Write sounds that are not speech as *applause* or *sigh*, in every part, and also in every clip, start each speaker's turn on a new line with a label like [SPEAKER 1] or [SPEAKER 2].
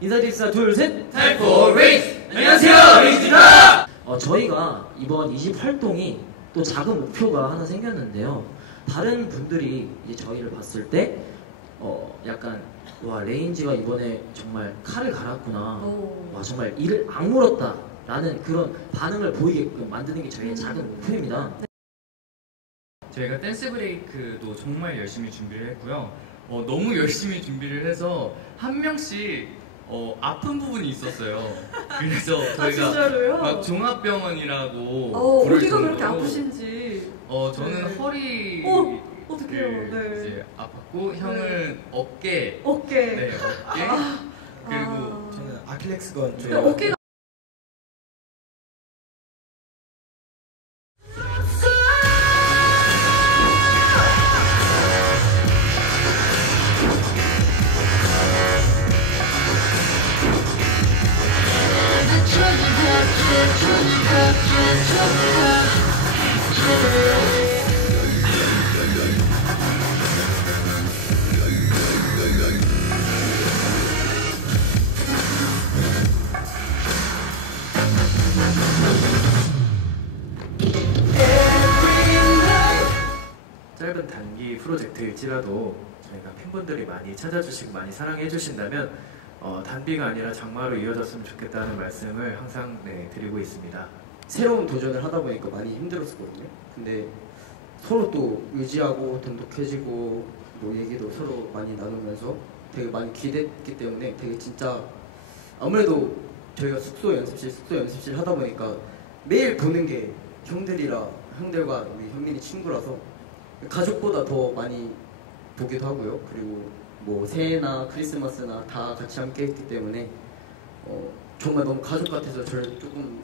[SPEAKER 1] 인사드립시다 둘셋
[SPEAKER 2] 타임 포 레이스! 안녕하세요, 레이스입니다!
[SPEAKER 1] 어, 저희가 이번 20 활동이 또 작은 목표가 하나 생겼는데요 다른 분들이 이제 저희를 봤을 때 어, 약간 와 레인지가 이번에 정말 칼을 갈았구나
[SPEAKER 3] 오.
[SPEAKER 1] 와 정말 이를 악물었다 라는 그런 반응을 보이게끔 만드는 게 저희의 작은 목표입니다
[SPEAKER 2] 저희가 댄스 브레이크도 정말 열심히 준비를 했고요. 어, 너무 *laughs* 열심히 준비를 해서 한 명씩 어, 아픈 부분이 있었어요. 그래서 *laughs*
[SPEAKER 3] 아
[SPEAKER 2] 저희가
[SPEAKER 3] 진짜로요?
[SPEAKER 2] 막 종합병원이라고
[SPEAKER 3] 어,
[SPEAKER 2] 부를
[SPEAKER 3] 어디가 그렇게
[SPEAKER 2] 정도로
[SPEAKER 3] 아프신지
[SPEAKER 2] 어, 저는
[SPEAKER 3] 네.
[SPEAKER 2] 허리
[SPEAKER 3] 어, 어떡해요?
[SPEAKER 2] 그
[SPEAKER 3] 네.
[SPEAKER 2] 이제 아팠고 형은 어깨
[SPEAKER 3] 어깨
[SPEAKER 2] 네 어깨 그리고
[SPEAKER 3] 아.
[SPEAKER 4] 저는 아킬렉스건
[SPEAKER 3] 근데 어깨가
[SPEAKER 5] 짧은 단기 프로젝트일지라도 저희가 팬분들이 많이 찾아주시고 많이 사랑해 주신다면 어, 단비가 아니라 장마로 이어졌으면 좋겠다는 말씀을 항상 네, 드리고 있습니다.
[SPEAKER 4] 새로운 도전을 하다 보니까 많이 힘들었었거든요. 근데 서로 또 의지하고 돈독해지고 뭐 얘기도 서로 많이 나누면서 되게 많이 기대했기 때문에 되게 진짜 아무래도 저희가 숙소 연습실 숙소 연습실 하다 보니까 매일 보는 게 형들이라 형들과 우리 현민이 친구라서 가족보다 더 많이 보기도 하고요. 그리고 뭐 새해나 크리스마스나 다 같이 함께 했기 때문에 어, 정말 너무 가족 같아서 저를 조금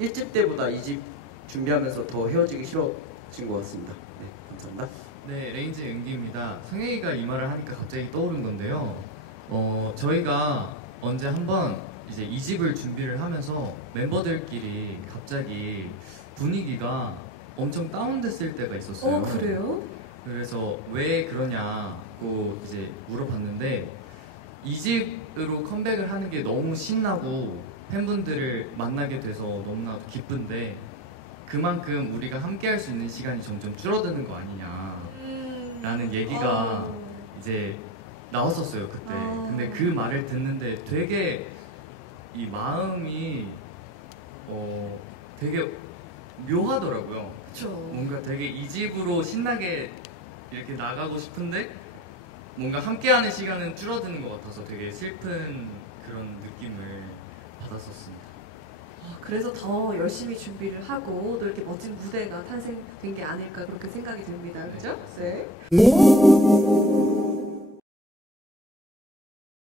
[SPEAKER 4] 1집 때보다 2집 준비하면서 더 헤어지기 싫어진 것 같습니다. 네, 감사합니다.
[SPEAKER 2] 네, 레인지 은기입니다. 성혜이가 이 말을 하니까 갑자기 떠오른 건데요. 어, 저희가 언제 한번 이제 이 집을 준비를 하면서 멤버들끼리 갑자기 분위기가 엄청 다운됐을 때가 있었어요.
[SPEAKER 3] 어 그래요?
[SPEAKER 2] 그래서 왜 그러냐고 이제 물어봤는데 이 집으로 컴백을 하는 게 너무 신나고 팬분들을 만나게 돼서 너무나 기쁜데 그만큼 우리가 함께 할 수 있는 시간이 점점 줄어드는 거 아니냐
[SPEAKER 3] 음.
[SPEAKER 2] 라는 얘기가
[SPEAKER 3] 어.
[SPEAKER 2] 이제 나왔었어요 그때
[SPEAKER 3] 아.
[SPEAKER 2] 근데 그 말을 듣는데 되게 이 마음이 어 되게 묘하더라고요
[SPEAKER 3] 그쵸
[SPEAKER 2] 뭔가 되게 이 집으로 신나게 이렇게 나가고 싶은데 뭔가 함께하는 시간은 줄어드는 것 같아서 되게 슬픈 그런 느낌을 받았었습니다.
[SPEAKER 3] 아, 그래서 더 열심히 준비를 하고 또 이렇게 멋진 무대가 탄생된 게 아닐까 그렇게 생각이 듭니다 그죠? 네.